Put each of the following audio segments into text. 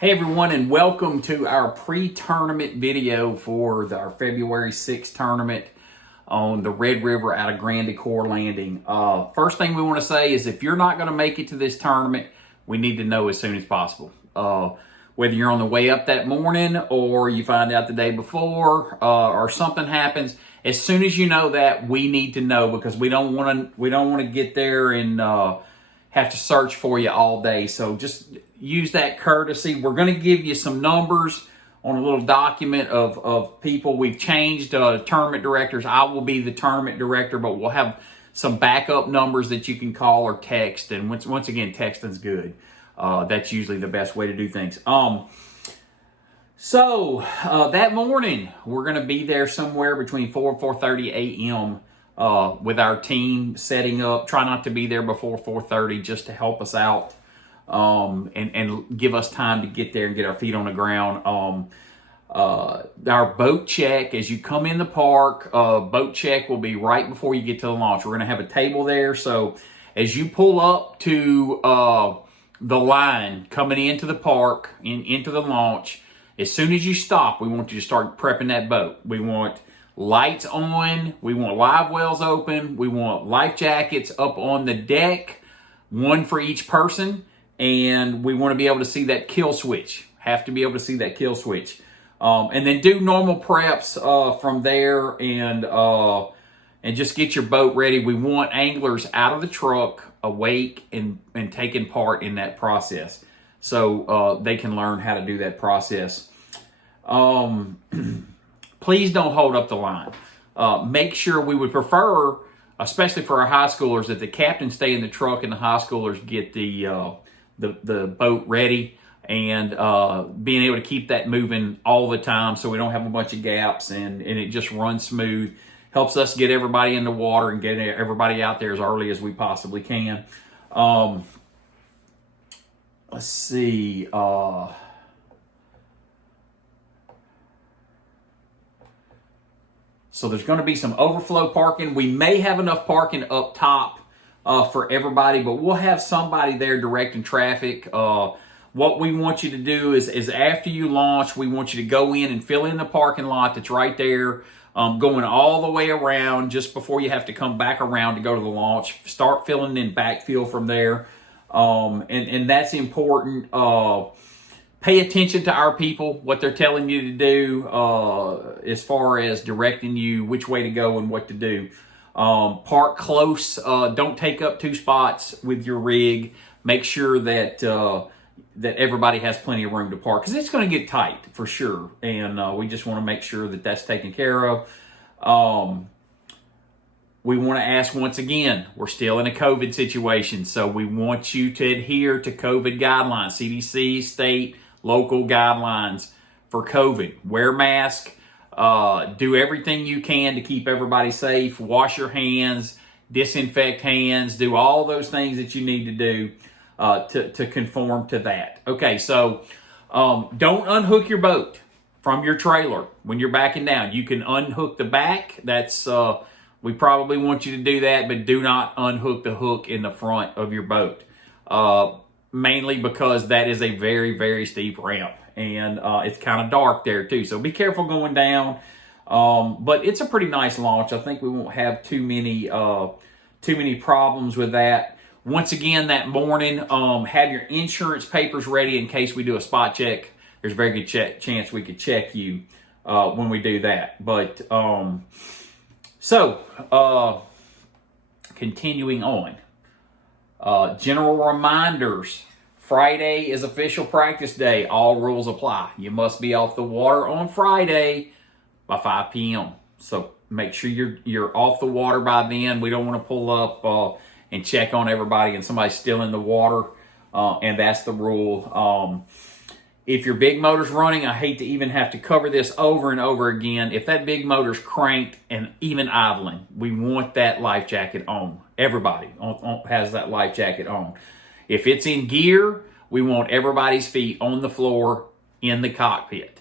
Hey everyone, and welcome to our pre-tournament video for our February 6th tournament on the Red River out of Grand Ecore Landing. First thing we want to say is if you're not going to make it to this tournament, we need to know as soon as possible. Whether you're on the way up that morning or you find out the day before or something happens, as soon as you know that, we need to know because we don't want to get there and have to search for you all day. So just use that courtesy. We're going to give you some numbers on a little document of people. We've changed tournament directors. I will be the tournament director, but we'll have some backup numbers that you can call or text. And once again, texting's good. That's usually the best way to do things. So that morning, we're going to be there somewhere between 4 and 4:30 a.m. With our team setting up. Try not to be there before 4:30 just to help us out and give us time to get there and get our feet on the ground. Our boat check, as you come in the park, boat check will be right before you get to the launch. We're going to have a table there. So as you pull up to the line coming into the park, into the launch, as soon as you stop, we want you to start prepping that boat. We want lights on, we want live wells open, we want life jackets up on the deck, one for each person, and we want to be able to see that kill switch. Have to be able to see that kill switch. And then do normal preps from there and just get your boat ready. We want anglers out of the truck, awake and taking part in that process. So they can learn how to do that process. Please don't hold up the line. Make sure, we would prefer, especially for our high schoolers, that the captain stay in the truck and the high schoolers get the boat ready and being able to keep that moving all the time so we don't have a bunch of gaps and it just runs smooth. Helps us get everybody in the water and get everybody out there as early as we possibly can. Let's see. So there's going to be some overflow parking. We may have enough parking up top for everybody, but we'll have somebody there directing traffic. What we want you to do is after you launch, we want you to go in and fill in the parking lot that's right there, going all the way around just before you have to come back around to go to the launch. Start filling in backfill from there. And that's important. Pay attention to our people, what they're telling you to do as far as directing you which way to go and what to do. Park close. Don't take up two spots with your rig. Make sure that that everybody has plenty of room to park because it's going to get tight for sure. And we just want to make sure that that's taken care of. We want to ask once again, we're still in a COVID situation, so we want you to adhere to COVID guidelines, CDC, state, local guidelines for COVID. Wear mask, do everything you can to keep everybody safe, wash your hands, disinfect hands, do all those things that you need to do to conform to that. Okay, so don't unhook your boat from your trailer when you're backing down. You can unhook the back. That's we probably want you to do that, but do not unhook the hook in the front of your boat. Mainly because that is a very, very steep ramp and it's kind of dark there too. So be careful going down. But it's a pretty nice launch. I think we won't have too many problems with that. Once again, that morning, have your insurance papers ready in case we do a spot check. There's a very good chance we could check you when we do that. But continuing on. General reminders. Friday is official practice day. All rules apply. You must be off the water on Friday by 5 p.m. So make sure you're off the water by then. We don't want to pull up and check on everybody and somebody's still in the water. And that's the rule. If your big motor's running, I hate to even have to cover this over and over again. If that big motor's cranked and even idling, we want that life jacket on. Everybody has that life jacket on. If it's in gear, we want everybody's feet on the floor in the cockpit.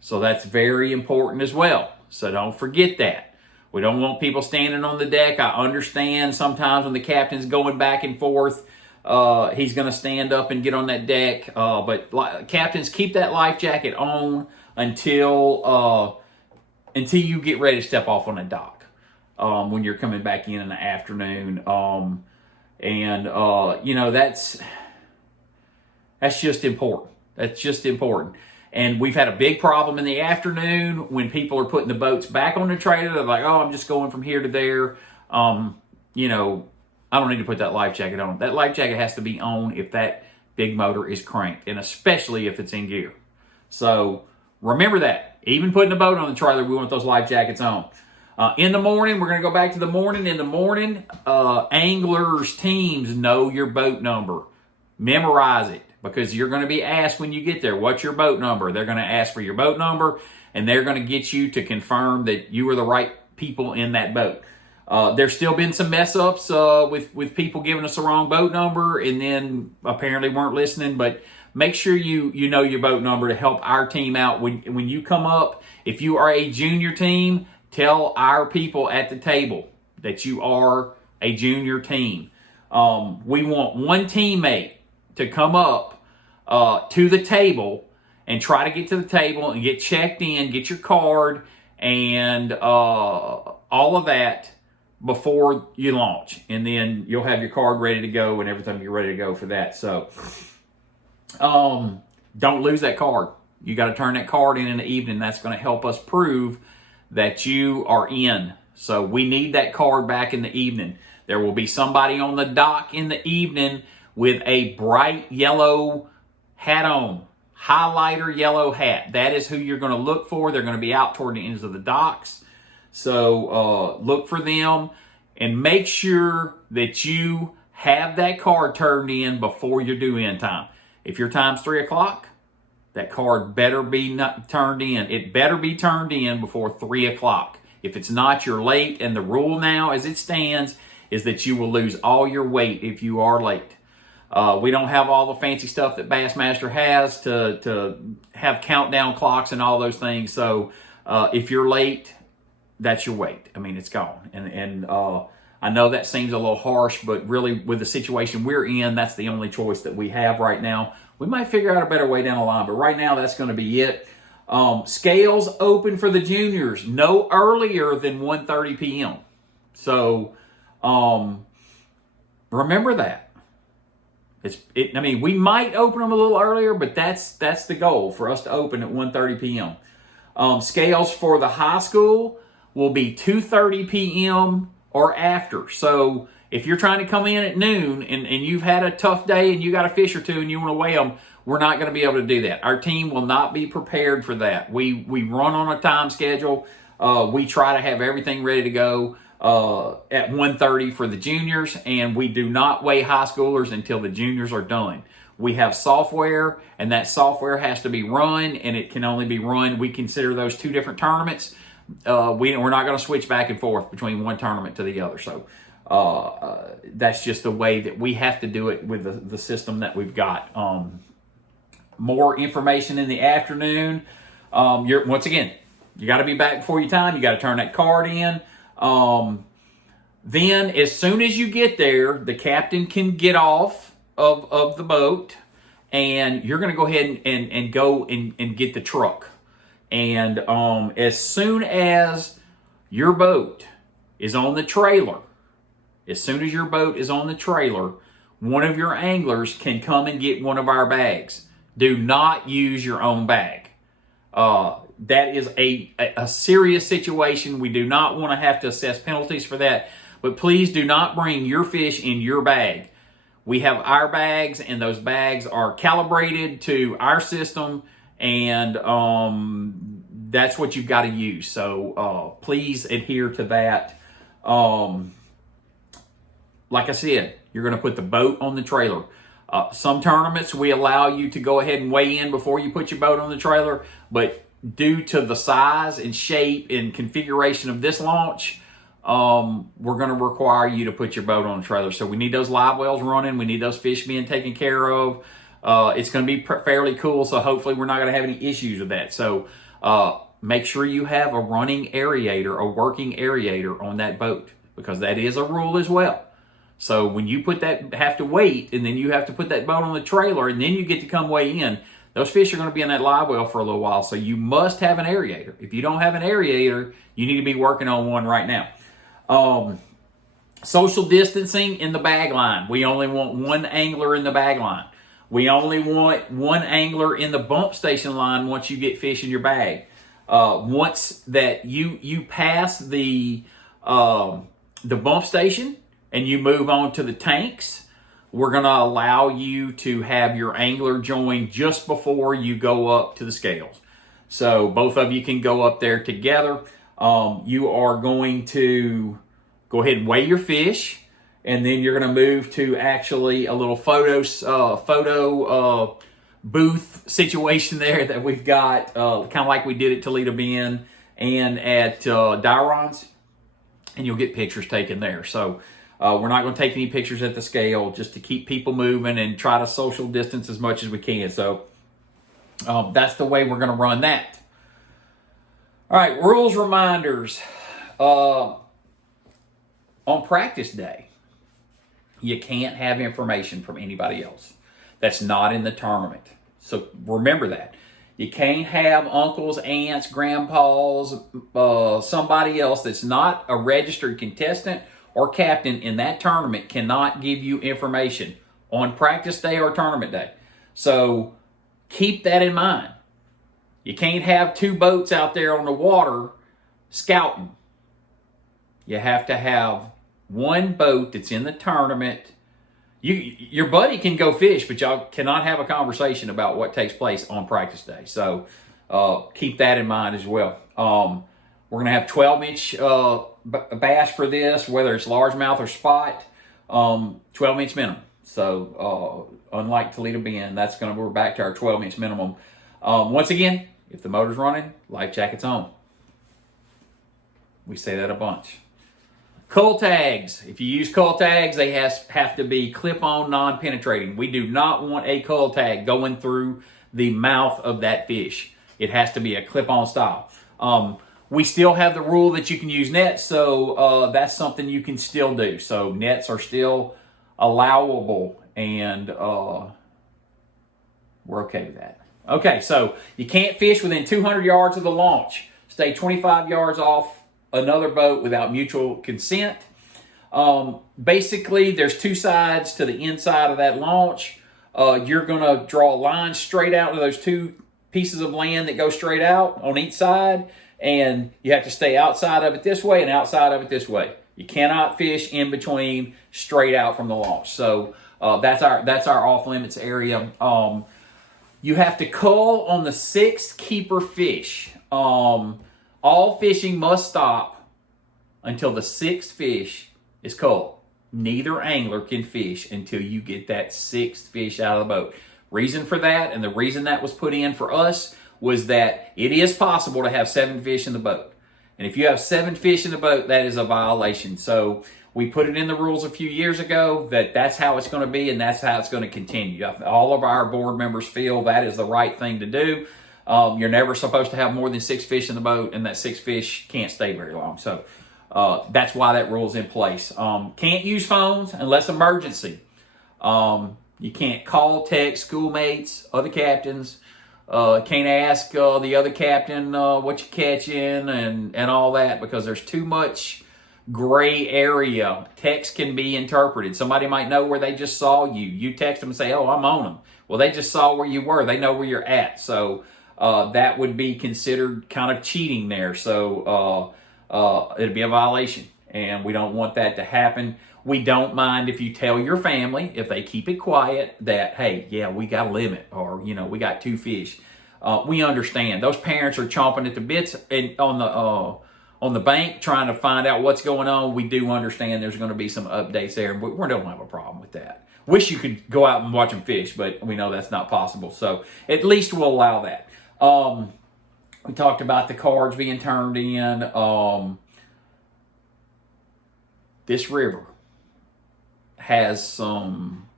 So that's very important as well. So don't forget that. We don't want people standing on the deck. I understand sometimes when the captain's going back and forth, he's going to stand up and get on that deck. But captains, keep that life jacket on until you get ready to step off on the dock when you're coming back in the afternoon. That's just important. That's just important. And we've had a big problem in the afternoon when people are putting the boats back on the trailer. They're like, oh, I'm just going from here to there. I don't need to put that life jacket on. That life jacket has to be on if that big motor is cranked, and especially if it's in gear. So remember that. Even putting the boat on the trailer, we want those life jackets on. In the morning, we're going to go back to the morning. In the morning, anglers, teams, know your boat number. Memorize it, because you're going to be asked when you get there, what's your boat number? They're going to ask for your boat number, and they're going to get you to confirm that you are the right people in that boat. There's still been some mess ups with people giving us the wrong boat number and then apparently weren't listening, but make sure you know your boat number to help our team out. When you come up, if you are a junior team, tell our people at the table that you are a junior team. We want one teammate to come up to the table and try to get to the table and get checked in, get your card, and all of that before you launch. And then you'll have your card ready to go and everything, you're ready to go for that. So don't lose that card. You got to turn that card in the evening. That's going to help us prove that you are in. So we need that card back in the evening. There will be somebody on the dock in the evening with a bright yellow hat on, highlighter yellow hat. That is who you're going to look for. They're going to be out toward the ends of the docks. So look for them and make sure that you have that card turned in before your due in time. If your time's 3 o'clock, that card better be turned in. It better be turned in before 3 o'clock. If it's not, you're late. And the rule now as it stands is that you will lose all your weight if you are late. We don't have all the fancy stuff that Bassmaster has to have countdown clocks and all those things. So if you're late, that's your weight. I mean, it's gone. And I know that seems a little harsh, but really with the situation we're in, that's the only choice that we have right now. We might figure out a better way down the line, but right now that's going to be it. Scales open for the juniors no earlier than 1:30 p.m. So remember that. We might open them a little earlier, but that's the goal, for us to open at 1:30 p.m. Scales for the high school will be 2:30 p.m. or after. So if you're trying to come in at noon and you've had a tough day and you got a fish or two and you want to weigh them, we're not going to be able to do that. Our team will not be prepared for that. We run on a time schedule. We try to have everything ready to go at 1:30 for the juniors, and we do not weigh high schoolers until the juniors are done. We have software, and that software has to be run, and it can only be run. We consider those two different tournaments. We're not going to switch back and forth between one tournament to the other. So that's just the way that we have to do it with the system that we've got. More information in the afternoon. Once again, you got to be back before your time. You got to turn that card in. Then as soon as you get there, the captain can get off of the boat, and you're going to go ahead and go and get the truck. And as soon as your boat is on the trailer, one of your anglers can come and get one of our bags. Do not use your own bag. That is a serious situation. We do not want to have to assess penalties for that. But please do not bring your fish in your bag. We have our bags, and those bags are calibrated to our system, and that's what you've got to use. So please adhere to that. Like I said, you're going to put the boat on the trailer. Some tournaments, we allow you to go ahead and weigh in before you put your boat on the trailer, but due to the size and shape and configuration of this launch, we're going to require you to put your boat on the trailer. So we need those live wells running. We need those fish being taken care of. It's going to be fairly cool, so hopefully we're not going to have any issues with that. So make sure you have a running aerator, a working aerator on that boat, because that is a rule as well. So when you have to wait, and then you have to put that boat on the trailer, and then you get to come weigh in, those fish are going to be in that live well for a little while. So you must have an aerator. If you don't have an aerator, you need to be working on one right now. Social distancing in the bag line. We only want one angler in the bag line. We only want one angler in the bump station line once you get fish in your bag. Once that you pass the bump station and you move on to the tanks, we're going to allow you to have your angler join just before you go up to the scales. So both of you can go up there together. You are going to go ahead and weigh your fish, and then you're going to move to actually a little photo booth situation there that we've got, kind of like we did at Toledo Bend and at Dioron's, and you'll get pictures taken there. So we're not going to take any pictures at the scale, just to keep people moving and try to social distance as much as we can. So that's the way we're going to run that. All right, rules reminders. On practice day, you can't have information from anybody else that's not in the tournament. So remember that. You can't have uncles, aunts, grandpas, somebody else that's not a registered contestant or captain in that tournament cannot give you information on practice day or tournament day. So keep that in mind. You can't have two boats out there on the water scouting. You have to have one boat that's in the tournament. Your buddy can go fish, but y'all cannot have a conversation about what takes place on practice day. So keep that in mind as well. We're going to have 12-inch bass for this, whether it's largemouth or spot, 12-inch minimum. So unlike Toledo Bend, we're back to our 12-inch minimum. Once again, if the motor's running, life jacket's on. We say that a bunch. Cull tags. If you use cull tags, they have to be clip-on, non-penetrating. We do not want a cull tag going through the mouth of that fish. It has to be a clip-on style. We still have the rule that you can use nets, so that's something you can still do. So nets are still allowable, and we're okay with that. Okay, so you can't fish within 200 yards of the launch. Stay 25 yards off another boat without mutual consent. Basically, there's two sides to the inside of that launch. You're going to draw a line straight out to those two pieces of land that go straight out on each side, and you have to stay outside of it this way and outside of it this way. You cannot fish in between straight out from the launch. So that's our off limits area. You have to cull on the sixth keeper fish. All fishing must stop until the sixth fish is culled. Neither angler can fish until you get that sixth fish out of the boat. Reason for that, and the reason that was put in for us, was that it is possible to have 7 fish in the boat. And if you have 7 fish in the boat, that is a violation. So we put it in the rules a few years ago that that's how it's going to be, and that's how it's going to continue. All of our board members feel that is the right thing to do. You're never supposed to have more than 6 fish in the boat, and that 6 fish can't stay very long. So that's why that rule's in place. Can't use phones unless emergency. You can't call, text schoolmates, other captains. Can't ask the other captain what you catching and all that, because there's too much gray area. Text can be interpreted. Somebody might know where they just saw you. You text them and say, "Oh, I'm on them." Well, they just saw where you were. They know where you're at. So that would be considered kind of cheating there. So it'd be a violation, and we don't want that to happen. We don't mind if you tell your family, if they keep it quiet, that, hey, yeah, we got a limit, or, we got 2 fish. We understand. Those parents are chomping at the bits and on the bank trying to find out what's going on. We do understand there's going to be some updates there, and we don't have a problem with that. Wish you could go out and watch them fish, but we know that's not possible. So at least we'll allow that. We talked about the cards being turned in. This river has some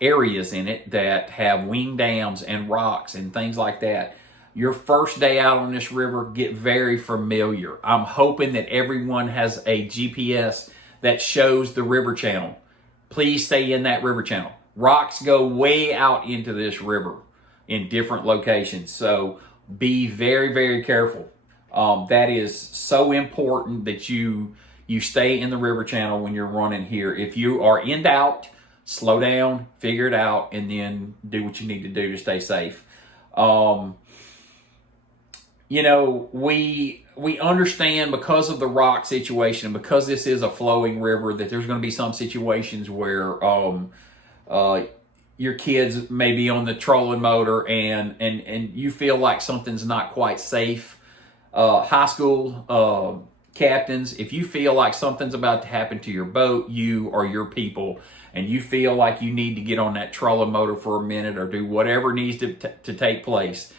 areas in it that have wing dams and rocks and things like that. Your first day out on this river, get very familiar. I'm hoping that everyone has a GPS that shows the river channel. please stay in that river channel. Rocks go way out into this river in different locations, so be very, very careful. That is so important that you stay in the river channel when you're running here. If you are in doubt, slow down, figure it out, and then do what you need to do to stay safe. You know, we understand because of the rock situation, because this is a flowing river, that there's going to be some situations where your kids may be on the trolling motor and you feel like something's not quite safe. High school captains, if you feel like something's about to happen to your boat, you or your people, and you feel like you need to get on that trolling motor for a minute or do whatever needs to take place,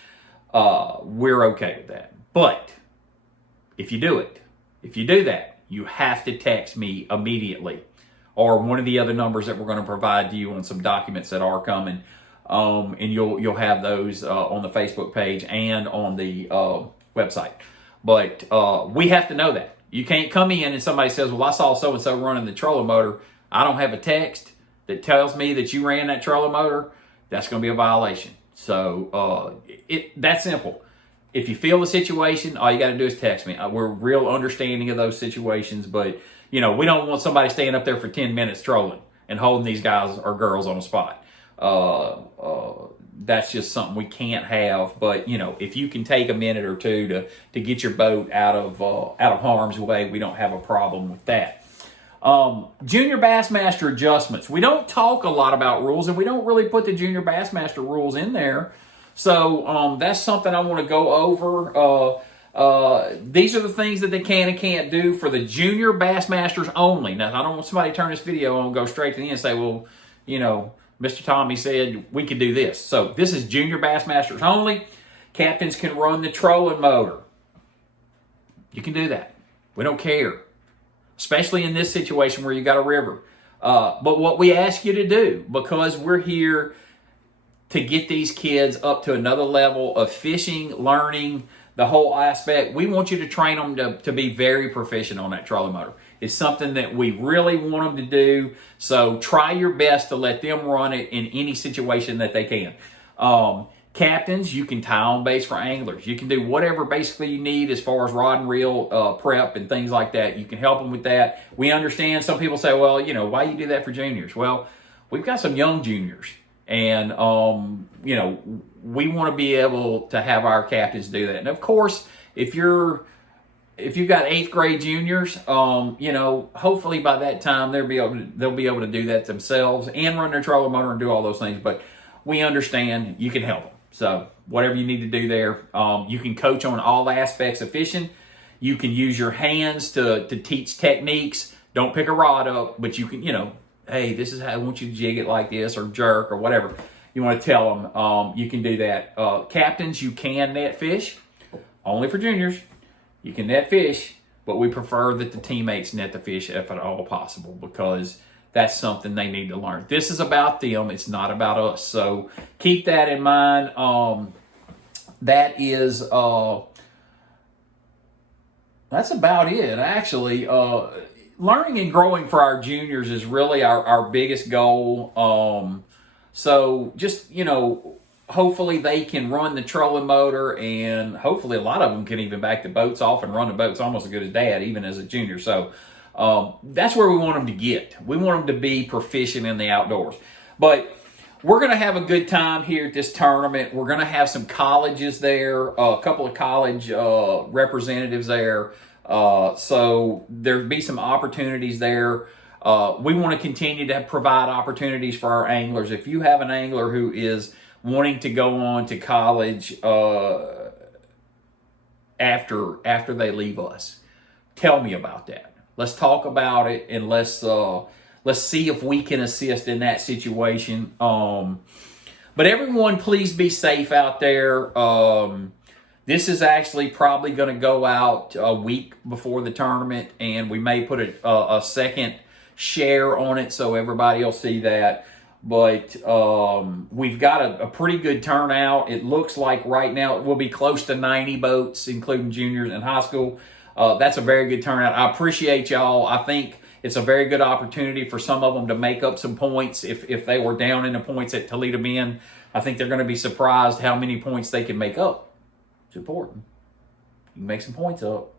we're okay with that. But if you do that, you have to text me immediately, or one of the other numbers that we're going to provide to you on some documents that are coming, and you'll have those on the Facebook page and on the website. But we have to know that. You can't come in and somebody says, well, I saw so-and-so running the trolling motor. I don't have a text that tells me that you ran that trolling motor. That's going to be a violation. So that's simple. If you feel the situation, all you got to do is text me. We're real understanding of those situations, but you know, we don't want somebody staying up there for 10 minutes trolling and holding these guys or girls on a spot. That's just something we can't have. But you know, if you can take a minute or two to get your boat out of harm's way, we don't have a problem with that. Junior Bassmaster adjustments. We don't talk a lot about rules, and we don't really put the Junior Bassmaster rules in there. So that's something I want to go over. These are the things that they can and can't do for the Junior Bassmasters only. Now, I don't want somebody to turn this video on and go straight to the end and say, well, you know, Mr. Tommy said we could do this. So this is Junior Bassmasters only. Captains can run the trolling motor. You can do that. We don't care, especially in this situation where you got a river. But what we ask you to do, because we're here to get these kids up to another level of fishing, learning, the whole aspect, we want you to train them to be very proficient on that trolling motor. It's something that we really want them to do. So try your best to let them run it in any situation that they can. Captains, you can tie on base for anglers. You can do whatever basically you need as far as rod and reel prep and things like that. You can help them with that. We understand some people say, well, you know, why you do that for juniors? Well, we've got some young juniors. And, you know, we want to be able to have our captains do that. And of course, if you've got 8th grade juniors, you know, hopefully by that time they'll be able to do that themselves and run their trolling motor and do all those things. But we understand you can help them. So whatever you need to do there, you can coach on all aspects of fishing. You can use your hands to teach techniques. Don't pick a rod up, but you can, you know, hey, this is how I want you to jig it like this or jerk or whatever you want to tell them. You can do that. Captains, you can net fish, only for juniors. You can net fish, but we prefer that the teammates net the fish if at all possible, because that's something they need to learn. This is about them. It's not about us. So keep that in mind. That is, that's about it, actually. Learning and growing for our juniors is really our biggest goal. So just, you know, hopefully they can run the trolling motor, and hopefully a lot of them can even back the boats off and run the boats almost as good as Dad, even as a junior. So that's where we want them to get. We want them to be proficient in the outdoors. But we're going to have a good time here at this tournament. We're going to have some colleges there, a couple of college representatives there. So there'll be some opportunities there. We want to continue to provide opportunities for our anglers. If you have an angler who is wanting to go on to college after they leave us, tell me about that. Let's talk about it, and let's see if we can assist in that situation. But everyone, please be safe out there. This is actually probably going to go out a week before the tournament, and we may put a second share on it so everybody will see that. But we've got a pretty good turnout. It looks like right now it will be close to 90 boats, including juniors and high school. That's a very good turnout. I appreciate y'all. I think It's a very good opportunity for some of them to make up some points. If they were down in the points at Toledo Bend, I think they're going to be surprised how many points they can make up. It's important. You can make some points up.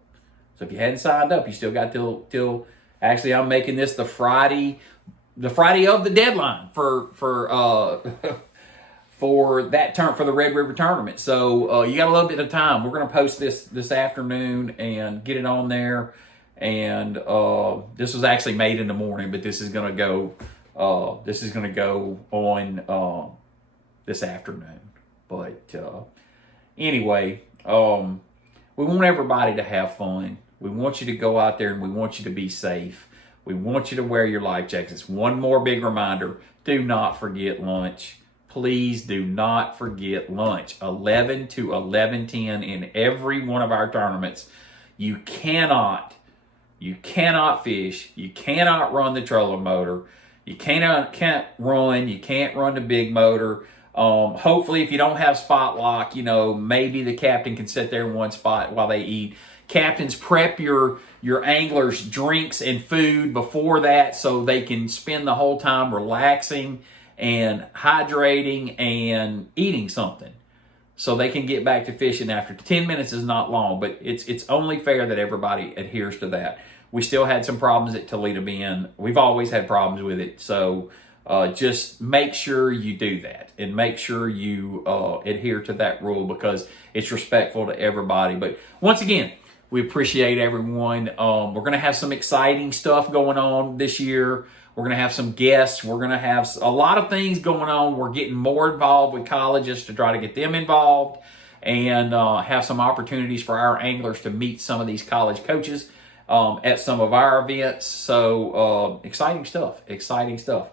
So if you hadn't signed up, you still got till actually I'm making this the Friday of the deadline for for that turn for the Red River tournament. So you got a little bit of time. We're going to post this afternoon and get it on there. And this was actually made in the morning, but this is going to go on this afternoon. But anyway, we want everybody to have fun. We want you to go out there and we want you to be safe. We want you to wear your life jackets. One more big reminder, do not forget lunch. Please do not forget lunch. 11 to 11:10 in every one of our tournaments. You cannot fish. You cannot run the trolling motor. You can't run the big motor. Hopefully, if you don't have spot lock, maybe the captain can sit there in one spot while they eat. Captains, prep your anglers drinks and food before that so they can spend the whole time relaxing and hydrating and eating something so they can get back to fishing after. 10 minutes is not long, but it's only fair that everybody adheres to that. We still had some problems at Toledo Bend. We've always had problems with it, so just make sure you do that and make sure you adhere to that rule because it's respectful to everybody. But once again, we appreciate everyone. We're going to have some exciting stuff going on this year. We're going to have some guests. We're going to have a lot of things going on. We're getting more involved with colleges to try to get them involved and have some opportunities for our anglers to meet some of these college coaches at some of our events. So exciting stuff.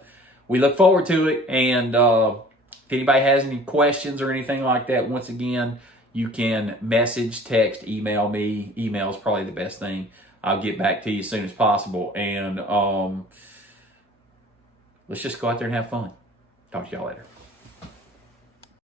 We look forward to it. And if anybody has any questions or anything like that, once again, you can message, text, email me. Email is probably the best thing. I'll get back to you as soon as possible. And let's just go out there and have fun. Talk to y'all later.